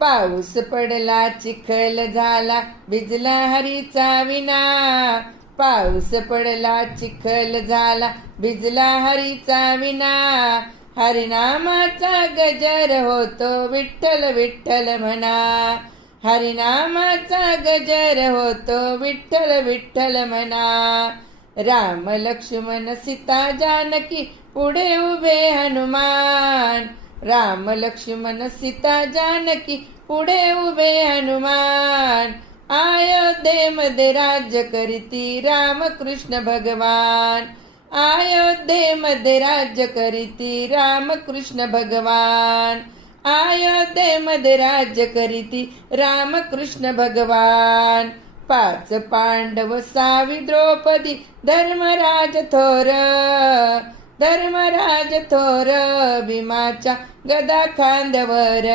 पाऊस पडला चिखल झाला भिजला हरीचा विना. पाऊस पडला चिखल झाला भिजला हरीचा विना. हरिनामाचा गजर होतो विठ्ठल विठ्ठल म्हणा. हरिनामाचा गजर होतो विठ्ठल विठ्ठल म्हणा. राम लक्ष्मण सीता जानकी पुढे उभे हनुमान. राम लक्ष्मण सीता जानकी पुढे उभे हनुमान. अयोध्येमध्ये राज्य करीती रामकृष्ण भगवान. अयोध्येमध्ये राज्य करीती रामकृष्ण भगवान. अयोध्येमध्ये राज्य करीती रामकृष्ण भगवान. 5 पांडव 6 द्रौपदी धर्मराज थोर. धर्मराज थोर भीमाच्या गदा खांद्यावर.